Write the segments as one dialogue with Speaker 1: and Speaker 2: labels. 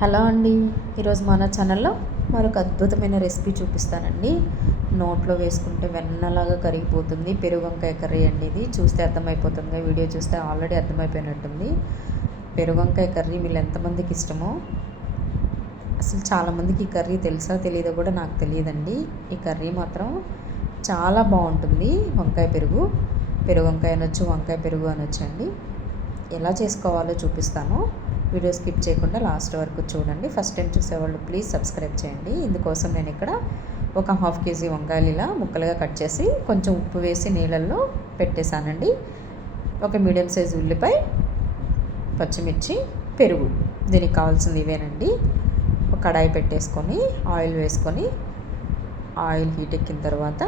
Speaker 1: Hello అండి. ఈరోజు మన ఛానల్లో మరొక అద్భుతమైన రెసిపీ చూపిస్తానండి. నోట్లో వేసుకుంటే వెన్నలాగా కరిగిపోతుంది. పెరుగు వంకాయ కర్రీ అండి ఇది. చూస్తే అర్థమైపోతుంది వీడియో చూస్తే ఆల్రెడీ అర్థమైపోయినట్టుంది. పెరుగు వంకాయ కర్రీ మీరు ఎంతమందికి ఇష్టమో అసలు చాలామందికి ఈ కర్రీ తెలుసా తెలియదో కూడా నాకు తెలియదండి. ఈ కర్రీ మాత్రం చాలా బాగుంటుంది. వంకాయ పెరుగు పెరుగు వంకాయ అనొచ్చు వంకాయ పెరుగు అనొచ్చు అండి. ఎలా చేసుకోవాలో చూపిస్తాను. వీడియో స్కిప్ చేయకుండా లాస్ట్ వరకు చూడండి. ఫస్ట్ టైం చూసేవాళ్ళు ప్లీజ్ సబ్స్క్రైబ్ చేయండి. ఇందుకోసం నేను ఇక్కడ ఒక హాఫ్ కేజీ వంకాయలు ఇలా ముక్కలుగా కట్ చేసి కొంచెం ఉప్పు వేసి నీళ్ళల్లో పెట్టేశానండి. ఒక మీడియం సైజ్ ఉల్లిపాయ పచ్చిమిర్చి పెరుగు. దీనికి కావాల్సింది ఇవేనండి. ఒక కడాయి పెట్టేసుకొని ఆయిల్ వేసుకొని ఆయిల్ హీట్ ఎక్కిన తర్వాత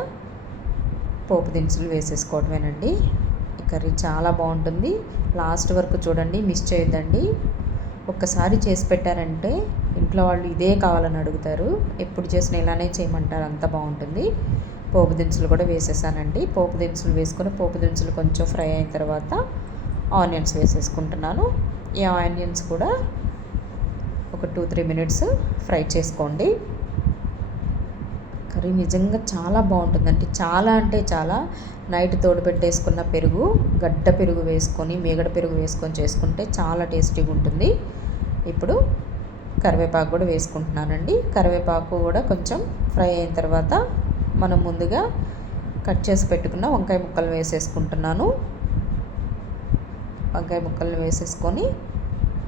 Speaker 1: పోపు దినుసులు వేసేసుకోవడమేనండి. ఈ కర్రీ చాలా బాగుంటుంది. లాస్ట్ వరకు చూడండి మిస్ చేయొద్దండి. ఒక్కసారి చేసి పెట్టారంటే ఇంట్లో వాళ్ళు ఇదే కావాలని అడుగుతారు. ఎప్పుడు చేసిన ఇలానే చేయమంటారు. అంత బాగుంటుంది. పోపు దినుసులు కూడా వేసేసానండి. పోపు దినుసులు వేసుకొని పోపు దినుసులు కొంచెం ఫ్రై అయిన తర్వాత ఆనియన్స్ వేసేసుకుంటున్నాను. ఈ ఆనియన్స్ కూడా ఒక టూ త్రీ మినిట్స్ ఫ్రై చేసుకోండి. కర్రీ నిజంగా చాలా బాగుంటుందండి. చాలా అంటే చాలా. నైట్ తోడు పెట్టేసుకున్న పెరుగు గడ్డ పెరుగు వేసుకొని మేగడ పెరుగు వేసుకొని చేసుకుంటే చాలా టేస్టీగా ఉంటుంది. ఇప్పుడు కరివేపాకు కూడా వేసుకుంటున్నానండి. కరివేపాకు కూడా కొంచెం ఫ్రై అయిన తర్వాత మనం ముందుగా కట్ చేసి పెట్టుకున్న వంకాయ ముక్కలు వేసేసుకుంటున్నాను. వంకాయ ముక్కలు వేసేసుకొని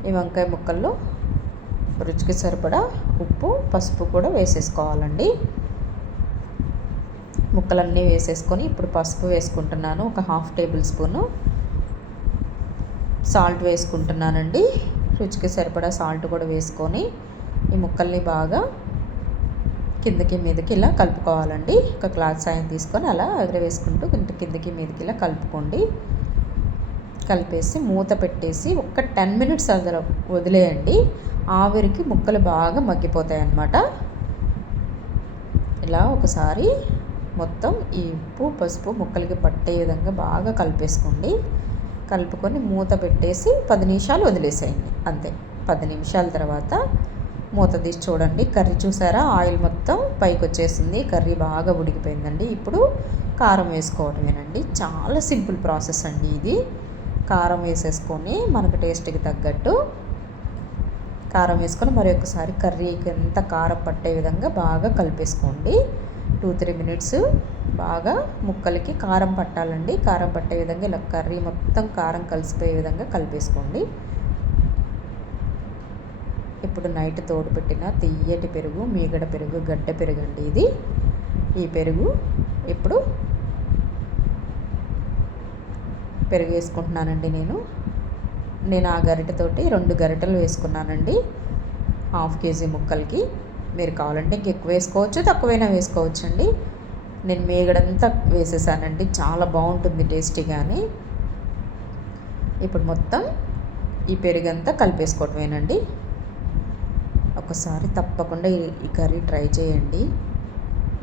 Speaker 1: ఈ వంకాయ ముక్కల్లో రుచికి సరిపడా ఉప్పు పసుపు కూడా వేసేసుకోవాలండి. ముక్కలన్నీ వేసేసుకొని ఇప్పుడు పసుపు వేసుకుంటున్నాను ఒక హాఫ్ టేబుల్ స్పూను. సాల్ట్ వేసుకుంటున్నానండి. రుచికి సరిపడా సాల్ట్ కూడా వేసుకొని ఈ ముక్కల్ని బాగా కిందకి మీదకి ఇలా కలుపుకోవాలండి. ఒక క్లాత్ సాయం తీసుకొని అలా ఎగరవేసుకుంటూ కొంచెం కిందకి మీదకి ఇలా కలుపుకోండి. కలిపేసి మూత పెట్టేసి ఒక టెన్ మినిట్స్ అందులో వదిలేయండి. ఆవిరికి ముక్కలు బాగా మగ్గిపోతాయి అన్నమాట ఇలా ఒకసారి మొత్తం ఈ ఉప్పు పసుపు ముక్కలకి పట్టే విధంగా బాగా కలిపేసుకోండి. కలుపుకొని మూత పెట్టేసి పది నిమిషాలు వదిలేసేయండి. అంతే. పది నిమిషాల తర్వాత మూత తీసి చూడండి. కర్రీ చూసారా? ఆయిల్ మొత్తం పైకి వచ్చేసింది. కర్రీ బాగా ఉడికిపోయిందండి. ఇప్పుడు కారం వేసుకోవడమేనండి చాలా సింపుల్ ప్రాసెస్ అండి ఇది. కారం వేసేసుకొని మనకు టేస్ట్కి తగ్గట్టు కారం వేసుకొని మరి ఒకసారి కర్రీకి ఎంత కారం పట్టే విధంగా బాగా కలిపేసుకోండి. టూ త్రీ మినిట్స్ బాగా ముక్కలకి కారం పట్టాలండి. కారం పట్టే విధంగా ఇలా కర్రీ మొత్తం కారం కలిసిపోయే విధంగా కలిపేసుకోండి. ఇప్పుడు నైట్ తోడు పెట్టిన తీయటి పెరుగు మీగడ పెరుగు గడ్డ పెరుగు అండి ఇది. ఈ పెరుగు ఇప్పుడు పెరుగు వేసుకుంటున్నానండి నేను. నేను ఆ గరిటెతోటి రెండు గరిటెలు వేసుకున్నానండి. హాఫ్ కేజీ ముక్కలకి. మీరు కావాలంటే ఇంకెక్కువ వేసుకోవచ్చు తక్కువైనా వేసుకోవచ్చు అండి నేను మేగడంతా వేసేసానండి. చాలా బాగుంటుంది టేస్టీగాని ఇప్పుడు మొత్తం ఈ పెరుగంతా కలిపేసుకోవటమేనండి. ఒకసారి తప్పకుండా ఈ కర్రీ ట్రై చేయండి.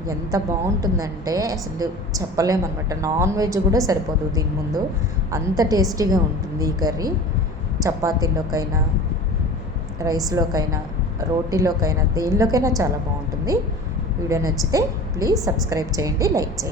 Speaker 1: ఎంత బాగుంటుందంటే అసలు చెప్పలేమన్నమాట. నాన్ వెజ్ కూడా సరిపోదు దీని ముందు. అంత టేస్టీగా ఉంటుంది ఈ కర్రీ. చపాతీలోకైనా రైస్లోకైనా. రోటీలోకైనా దేనిలోకైనా చాలా బాగుంటుంది. వీడియో నచ్చితే ప్లీజ్ సబ్స్క్రైబ్ చేయండి లైక్ చేయండి.